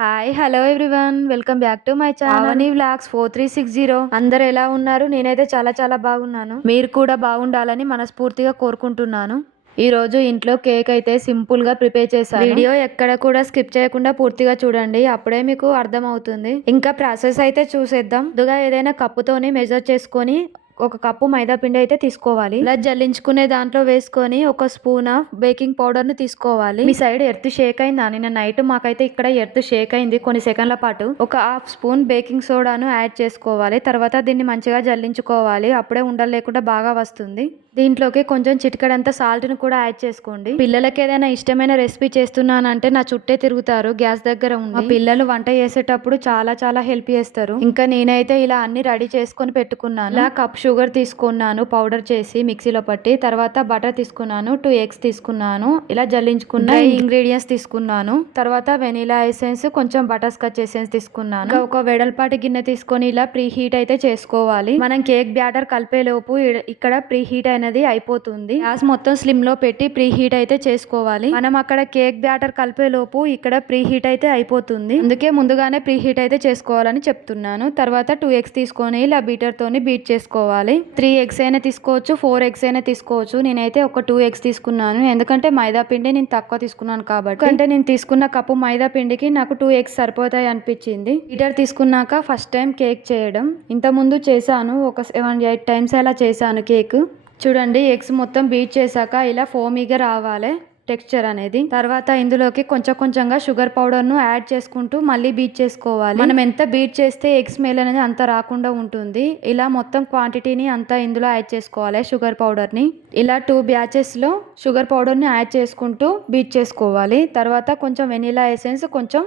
Hi hello everyone welcome back to my channel vlogs four three six zero అందరు ఎలా ఉన్నారు? నేనైతే చాలా చాలా బాగున్నాను. మీరు కూడా బాగుండాలని మనస్ఫూర్తిగా కోరుకుంటున్నాను. ఈ రోజు ఇంట్లో కేక్ అయితే సింపుల్గా ప్రిపేర్ చేశాను. వీడియో ఎక్కడ కూడా స్కిప్ చేయకుండా పూర్తిగా చూడండి. అప్పుడే మీకు అర్థమవుతుంది. ఇంకా ప్రాసెస్ అయితే చూసేద్దాం. ముందుగా ఏదైనా కప్పుతోని మెజర్ చేసుకొని ఒక కప్పు మైదా పిండి అయితే తీసుకోవాలి. ఇలా జల్లించుకునే దాంట్లో వేసుకొని ఒక స్పూన్ ఆఫ్ బేకింగ్ పౌడర్ని తీసుకోవాలి. మీ సైడ్ ఎర్త్ షేక్ అయిందా? నిన్న నైట్ మాకైతే ఇక్కడ ఎర్త్ షేక్ అయింది కొన్ని సెకండ్ల పాటు. ఒక హాఫ్ స్పూన్ బేకింగ్ సోడాను యాడ్ చేసుకోవాలి. తర్వాత దీన్ని మంచిగా జల్లించుకోవాలి. అప్పుడే ఉండలు లేకుండా బాగా వస్తుంది. దీంట్లోకి కొంచెం చిటికడంత సాల్ట్ని కూడా యాడ్ చేసుకోండి. పిల్లలకి ఏదైనా ఇష్టమైన రెసిపీ చేస్తున్నానంటే నా చుట్టే తిరుగుతారు గ్యాస్ దగ్గర ఉంది మా పిల్లలు వంట చేసేటప్పుడు చాలా చాలా హెల్ప్ చేస్తారు. ఇంకా నేనైతే ఇలా అన్ని రెడీ చేసుకొని పెట్టుకున్నాను. ఇలా కప్ షుగర్ తీసుకున్నాను పౌడర్ చేసి మిక్సీలో పట్టి తర్వాత బటర్ తీసుకున్నాను టూ ఎగ్స్ తీసుకున్నాను ఇలా జల్లించుకున్న ఇంగ్రీడియంట్స్ తీసుకున్నాను. తర్వాత వెనీలా ఎసెన్స్ కొంచెం బటర్ స్కాచ్ ఎసెన్స్ తీసుకున్నాను. ఒక వెడల్పాటి గిన్నె తీసుకొని ఇలా ప్రీ హీట్ అయితే చేసుకోవాలి. మనం కేక్ బ్యాటర్ కలిపే లోపు ఇక్కడ ప్రీ హీట్ అనేది అయిపోతుంది. గ్యాస్ మొత్తం స్లిమ్లో పెట్టి ప్రీ హీట్ అయితే చేసుకోవాలి. మనం అక్కడ కేక్ బ్యాటర్ కలిపే లోపు ఇక్కడ ప్రీ హీట్ అయితే అయిపోతుంది. అందుకే ముందుగానే ప్రీ హీట్ అయితే చేసుకోవాలని చెప్తున్నాను. తర్వాత టూ ఎగ్స్ తీసుకొని ఇలా బీటర్ తోని బీట్ చేసుకోవాలి. త్రీ ఎగ్స్ అయినా తీసుకోవచ్చు ఫోర్ ఎగ్స్ అయినా తీసుకోవచ్చు. నేనైతే ఒక టూ ఎగ్స్ తీసుకున్నాను. ఎందుకంటే మైదా పిండి నేను తక్కువ తీసుకున్నాను కాబట్టి. అంటే నేను తీసుకున్న కప్పు మైదా పిండికి నాకు టూ ఎగ్స్ సరిపోతాయి అనిపించింది. బీటర్ తీసుకున్నాక ఫస్ట్ టైం కేక్ చేయడం. ఇంత ముందు చేశాను. ఒక సెవెన్ ఎయిట్ టైమ్స్ అలా చేశాను కేక్. చూడండి ఎగ్స్ మొత్తం బీట్ చేశాక ఇలా ఫోమీగా రావాలి టెక్స్చర్ అనేది. తర్వాత ఇందులోకి కొంచెం కొంచెంగా షుగర్ పౌడర్ను యాడ్ చేసుకుంటూ మళ్ళీ బీట్ చేసుకోవాలి. మనం ఎంత బీట్ చేస్తే ఎగ్ స్మెల్ అనేది అంత రాకుండా ఉంటుంది. ఇలా మొత్తం క్వాంటిటీని అంతా ఇందులో యాడ్ చేసుకోవాలి షుగర్ పౌడర్ని. ఇలా టూ బ్యాచెస్లో షుగర్ పౌడర్ని యాడ్ చేసుకుంటూ బీట్ చేసుకోవాలి. తర్వాత కొంచెం వెనీలా ఎసెన్స్ కొంచెం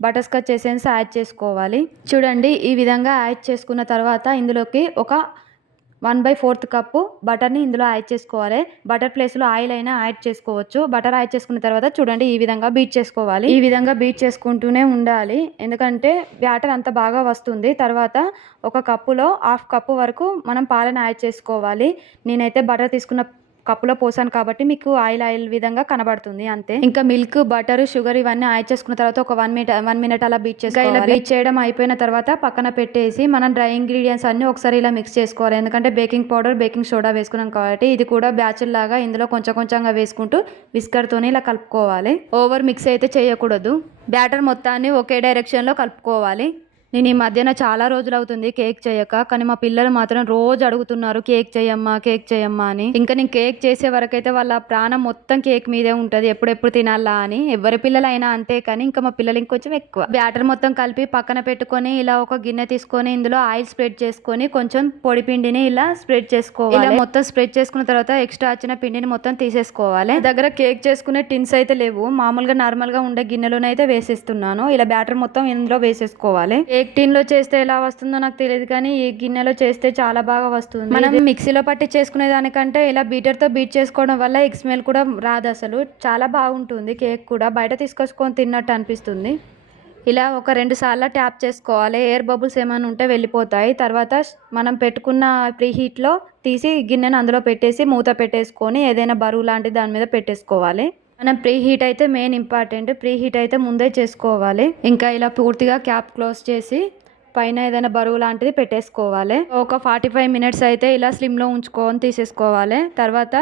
బటర్ స్కాచ్ ఎసెన్స్ యాడ్ చేసుకోవాలి. చూడండి ఈ విధంగా యాడ్ చేసుకున్న తర్వాత ఇందులోకి ఒక వన్ బై ఫోర్త్ కప్పు బటర్ని ఇందులో యాడ్ చేసుకోవాలి. బటర్ ప్లేస్లో ఆయిల్ అయినా యాడ్ చేసుకోవచ్చు. బటర్ యాడ్ చేసుకున్న తర్వాత చూడండి ఈ విధంగా బీట్ చేసుకోవాలి. ఈ విధంగా బీట్ చేసుకుంటూనే ఉండాలి. ఎందుకంటే బ్యాటర్ అంత బాగా వస్తుంది. తర్వాత ఒక కప్పులో హాఫ్ కప్పు వరకు మనం పాలను యాడ్ చేసుకోవాలి. నేనైతే బటర్ తీసుకున్న కప్పులో పోసాను కాబట్టి మీకు ఆయిల్ ఆయిల్ విధంగా కనబడుతుంది అంతే. ఇంకా మిల్క్ బటర్ షుగర్ ఇవన్నీ యాడ్ చేసుకున్న తర్వాత ఒక వన్ మినిట్ వన్ మినిట్ అలా బీట్ చేసుకోవాలి. ఇలా బీట్ చేయడం అయిపోయిన తర్వాత పక్కన పెట్టేసి మనం డ్రై ఇంగ్రీడియంట్స్ అన్ని ఒకసారి ఇలా మిక్స్ చేసుకోవాలి. ఎందుకంటే బేకింగ్ పౌడర్ బేకింగ్ సోడా వేసుకున్నాం కాబట్టి ఇది కూడా బ్యాచుల్ లాగా ఇందులో కొంచెం కొంచెంగా వేసుకుంటూ విస్కర్ తోని ఇలా కలుపుకోవాలి. ఓవర్ మిక్స్ అయితే చేయకూడదు. బ్యాటర్ మొత్తాన్ని ఒకే డైరెక్షన్లో కలుపుకోవాలి. నేను ఈ మధ్యన చాలా రోజులు అవుతుంది కేక్ చేయక కానీ మా పిల్లలు మాత్రం రోజు అడుగుతున్నారు కేక్ చేయమ్మా కేక్ చేయమ్మా అని. ఇంకా నేను కేక్ చేసే వరకైతే వాళ్ళ ప్రాణం మొత్తం కేక్ మీదే ఉంటది ఎప్పుడెప్పుడు తినాలా అని. ఎవరి పిల్లలైనా అంతే కానీ ఇంకా మా పిల్లలు ఇంకొంచెం ఎక్కువ. బ్యాటర్ మొత్తం కలిపి పక్కన పెట్టుకొని ఇలా ఒక గిన్నె తీసుకొని ఇందులో ఆయిల్ స్ప్రెడ్ చేసుకొని కొంచెం పొడి పిండిని ఇలా స్ప్రెడ్ చేసుకోవాలి. ఇలా మొత్తం స్ప్రెడ్ చేసుకున్న తర్వాత ఎక్స్ట్రా వచ్చిన పిండిని మొత్తం తీసేసుకోవాలి. దగ్గర కేక్ చేసుకునే టిన్స్ అయితే లేవు. మామూలుగా నార్మల్గా ఉండే గిన్నెలోనే అయితే వేసేస్తున్నాను. ఇలా బ్యాటర్ మొత్తం ఇందులో వేసేసుకోవాలి. కేక్ టిన్ చేస్తే ఎలా వస్తుందో నాకు తెలియదు కానీ ఈ గిన్నెలో చేస్తే చాలా బాగా వస్తుంది. మనం మిక్సీలో పట్టి చేసుకునే దానికంటే ఇలా బీటర్తో బీట్ చేసుకోవడం వల్ల ఎగ్ స్మెల్ కూడా రాదు అసలు. చాలా బాగుంటుంది కేక్ కూడా. బయట తీసుకొచ్చుకొని తిన్నట్టు అనిపిస్తుంది. ఇలా ఒక రెండు సార్లు ట్యాప్ చేసుకోవాలి. ఎయిర్ బబుల్స్ ఏమైనా ఉంటే వెళ్ళిపోతాయి. తర్వాత మనం పెట్టుకున్న ప్రీ హీట్లో తీసి గిన్నెను అందులో పెట్టేసి మూత పెట్టేసుకొని ఏదైనా బరువు లాంటి దాని మీద పెట్టేసుకోవాలి. మనం ప్రీ హీట్ అయితే మెయిన్ ఇంపార్టెంట్. ప్రీ హీట్ అయితే ముందే చేసుకోవాలి. ఇంకా ఇలా పూర్తిగా క్యాప్ క్లోజ్ చేసి పైన ఏదైనా బరువు లాంటిది పెట్టేసుకోవాలి. ఒక ఫార్టీ ఫైవ్ మినిట్స్ అయితే ఇలా స్లిమ్లో ఉంచుకొని తీసేసుకోవాలి. తర్వాత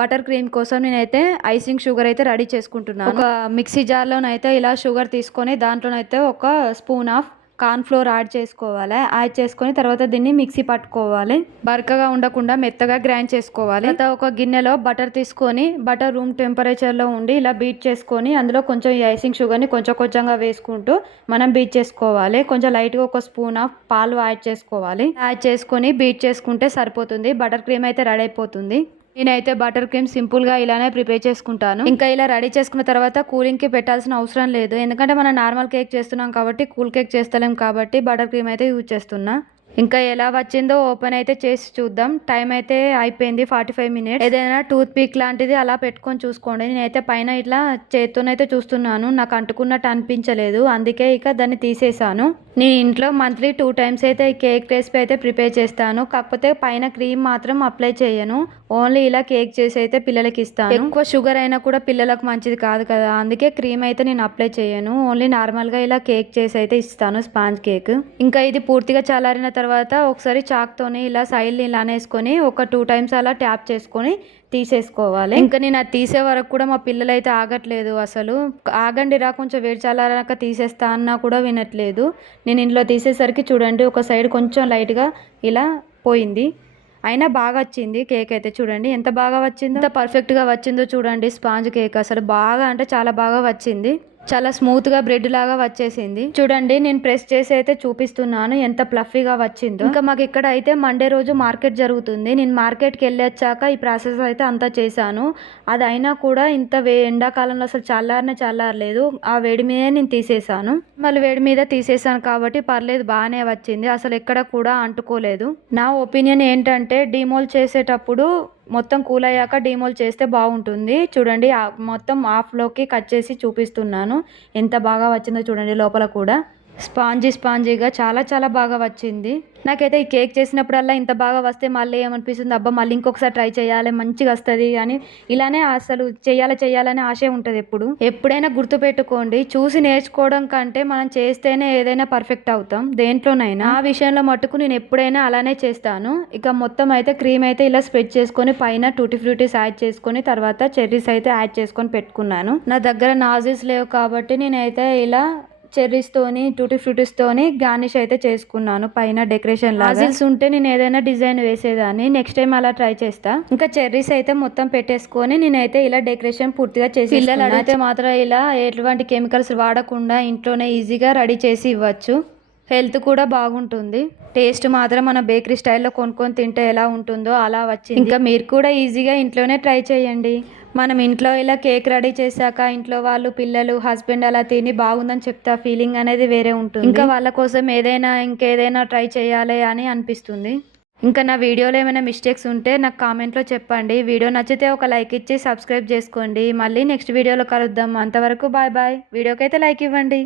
బటర్ క్రీమ్ కోసం నేనైతే ఐసింగ్ షుగర్ అయితే రెడీ చేసుకుంటున్నాను. ఒక మిక్సీ జార్లోనైతే ఇలా షుగర్ తీసుకొని దాంట్లోనైతే ఒక spoon of corn flour add చేసుకోవాలి. యాడ్ చేసుకొని తర్వాత దీన్ని మిక్సీ పట్టుకోవాలి. బరకగా ఉండకుండా మెత్తగా గ్రైండ్ చేసుకోవాలి. తర్వాత ఒక గిన్నెలో బటర్ తీసుకొని బటర్ రూమ్ టెంపరేచర్లో ఉండి ఇలా బీట్ చేసుకొని అందులో కొంచెం ఈ ఐసింగ్ షుగర్ని కొంచెం కొంచెంగా వేసుకుంటూ మనం బీట్ చేసుకోవాలి. కొంచెం లైట్గా ఒక స్పూన్ ఆఫ్ పాలు యాడ్ చేసుకోవాలి. యాడ్ చేసుకొని బీట్ చేసుకుంటే సరిపోతుంది. బటర్ క్రీమ్ అయితే రెడీ అయిపోతుంది. నేనైతే బటర్ క్రీమ్ సింపుల్గా ఇలానే ప్రిపేర్ చేసుకుంటాను. ఇంకా ఇలా రెడీ చేసుకున్న తర్వాత కూలింగ్కి పెట్టాల్సిన అవసరం లేదు. ఎందుకంటే మనం నార్మల్ కేక్ చేస్తున్నాం కాబట్టి కూల్ కేక్ చేస్తలేం కాబట్టి బటర్ క్రీమ్ అయితే యూజ్ చేస్తున్నా. ఇంకా ఎలా వచ్చిందో ఓపెన్ అయితే చేసి చూద్దాం. టైం అయితే అయిపోయింది ఫార్టీ ఫైవ్ మినిట్స్. ఏదైనా టూత్ పిక్ లాంటిది అలా పెట్టుకొని చూసుకోండి. నేనైతే పైన ఇట్లా చేత్తోనైతే చూస్తున్నాను. నాకు అంటుకున్నట్టు అనిపించలేదు. అందుకే ఇక దాన్ని తీసేసాను. నేను ఇంట్లో మంత్లీ టూ టైమ్స్ అయితే ఈ కేక్ రెసిపీ అయితే ప్రిపేర్ చేస్తాను. కాకపోతే పైన క్రీమ్ మాత్రం అప్లై చేయను. ఓన్లీ ఇలా కేక్ చేసి అయితే పిల్లలకి ఇస్తాను. ఎక్కువ షుగర్ అయినా కూడా పిల్లలకు మంచిది కాదు కదా. అందుకే క్రీమ్ అయితే నేను అప్లై చేయను. ఓన్లీ నార్మల్గా ఇలా కేక్ చేసి అయితే ఇస్తాను స్పాంజ్ కేక్. ఇంకా ఇది పూర్తిగా చల్లారిన తర్వాత ఒకసారి చాక్తోని ఇలా సైడ్ని ఇలా అనేసుకొని ఒక టూ టైమ్స్ అలా ట్యాప్ చేసుకొని తీసేసుకోవాలి. ఇంకా నేను అది తీసే వరకు కూడా మా పిల్లలు అయితే ఆగట్లేదు అసలు. ఆగండి రా కొంచెం వేడి తీసేస్తా అన్నా కూడా వినట్లేదు. నేను ఇంట్లో తీసేసరికి చూడండి ఒక సైడ్ కొంచెం లైట్గా ఇలా పోయింది. అయినా బాగా వచ్చింది కేక్ అయితే చూడండి. ఎంత బాగా వచ్చిందో ఎంత పర్ఫెక్ట్గా వచ్చిందో చూడండి స్పాంజ్ కేక్ అసలు బాగా అంటే చాలా బాగా వచ్చింది. చాలా స్మూత్గా బ్రెడ్ లాగా వచ్చేసింది. చూడండి నేను ప్రెస్ చేసి అయితే చూపిస్తున్నాను ఎంత ప్లఫీగా వచ్చిందో. ఇంకా మాకు ఇక్కడ అయితే మండే రోజు మార్కెట్ జరుగుతుంది. నేను మార్కెట్కి వెళ్ళి వచ్చాక ఈ ప్రాసెస్ అయితే అంతా చేశాను. అది అయినా కూడా ఇంత వే ఎండాకాలంలో అసలు చల్లారనే చల్లారలేదు. ఆ వేడి మీదే నేను తీసేసాను మళ్ళీ వేడి మీద తీసేసాను కాబట్టి పర్లేదు బాగానే వచ్చింది. అసలు ఎక్కడ కూడా అంటుకోలేదు. నా ఒపీనియన్ ఏంటంటే డిమోల్ చేసేటప్పుడు మొత్తం కూల్ అయ్యాక డీమోల్ చేస్తే బాగుంటుంది. చూడండి ఆ మొత్తం హాఫ్లోకి కట్ చేసి చూపిస్తున్నాను. ఎంత బాగా వచ్చిందో చూడండి లోపల కూడా. స్పాంజీ స్పాంజీగా చాలా చాలా బాగా వచ్చింది. నాకైతే ఈ కేక్ చేసినప్పుడల్లా ఇంత బాగా వస్తే మళ్ళీ ఏమనిపిస్తుంది? అబ్బా మళ్ళీ ఇంకొకసారి ట్రై చేయాలి మంచిగా వస్తుంది అని ఇలానే అసలు చేయాలి చేయాలనే ఆశ ఉంటుంది ఎప్పుడు. ఎప్పుడైనా గుర్తుపెట్టుకోండి చూసి నేర్చుకోవడం కంటే మనం చేస్తేనే ఏదైనా పర్ఫెక్ట్ అవుతాం దేంట్లోనైనా. ఆ విషయంలో మట్టుకు నేను ఎప్పుడైనా అలానే చేస్తాను. ఇక మొత్తం అయితే క్రీమ్ అయితే ఇలా స్ప్రెడ్ చేసుకొని పైన టూటీ ఫ్రూటీస్ యాడ్ చేసుకొని తర్వాత చెర్రీస్ అయితే యాడ్ చేసుకొని పెట్టుకున్నాను. నా దగ్గర నాజిల్స్ లేవు కాబట్టి నేనైతే ఇలా చెర్రీస్ తోని టూటీ ఫ్రూటీస్ తోని గార్నిష్ అయితే చేసుకున్నాను. పైన డెకరేషన్ లాజిల్స్ ఉంటే నేను ఏదైనా డిజైన్ వేసేదాన్ని. నెక్స్ట్ టైం అలా ట్రై చేస్తా. ఇంకా చెర్రీస్ అయితే మొత్తం పెట్టేసుకొని నేనైతే ఇలా డెకరేషన్ పూర్తిగా చేసి పిల్లలు అడిగితే మాత్రం ఇలా ఎటువంటి కెమికల్స్ వాడకుండా ఇంట్లోనే ఈజీగా రెడీ చేసి ఇవ్వచ్చు. హెల్త్ కూడా బాగుంటుంది. టేస్ట్ మాత్రం మన బేకరీ స్టైల్లో కొనుక్కొని తింటే ఎలా ఉంటుందో అలా వచ్చింది. ఇంకా మీరు కూడా ఈజీగా ఇంట్లోనే ట్రై చేయండి. మనం ఇంట్లో ఇలా కేక్ రెడీ చేశాక ఇంట్లో వాళ్ళు పిల్లలు హస్బెండ్ అలా తిని బాగుందని చెప్తా ఫీలింగ్ అనేది వేరే ఉంటుంది. ఇంకా వాళ్ళ కోసం ఏదైనా ఇంకేదైనా ట్రై చేయాలి అని అనిపిస్తుంది. ఇంకా నా వీడియోలో ఏమైనా మిస్టేక్స్ ఉంటే నాకు కామెంట్లో చెప్పండి. వీడియో నచ్చితే ఒక లైక్ ఇచ్చి సబ్స్క్రైబ్ చేసుకోండి. మళ్ళీ నెక్స్ట్ వీడియోలో కలుద్దాం. అంతవరకు బాయ్ బాయ్. వీడియోకి అయితే లైక్ ఇవ్వండి.